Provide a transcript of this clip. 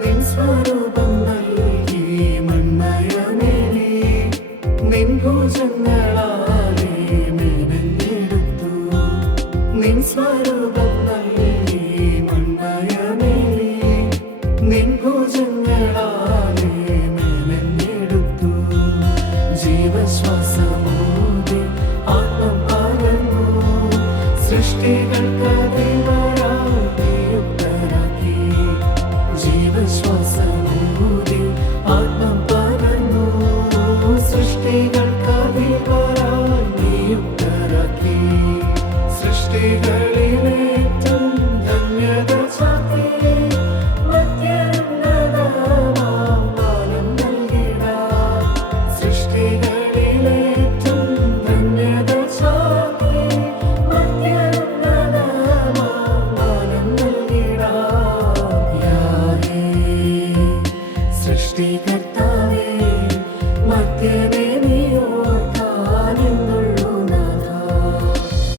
നിൻ സ്വരൂപം നൽകി മൺമയമേലി നിൻ ഭുജങ്ങളാലെ മെനഞ്ഞെടുത്തു നിൻ സ്വരൂപം നൽകി മൺമയമേലി നിൻ ഭുജങ്ങളാലെ മെനഞ്ഞെടുത്തു ജീവശ്വാസമൂതി ആത്മം പകർന്നു സൃഷ്ടികൾക്കധിപരാക്കി ജീവശ്വാസമൂതി ആത്മം പകർന്നു സൃഷ്ടികൾക്കധിപരാക്കി സൃഷ്ടികളിലേറ്റം ധന്യത ചാർത്തി മധ്യോന്നതമാം മാനം നൽകിടാം സൃഷ്ടികളിലേറ്റം ധന്യത ചാർത്തി മധ്യോന്നതമാം മാനം നൽകിടാം യാഹേ സൃഷ്ടികൾ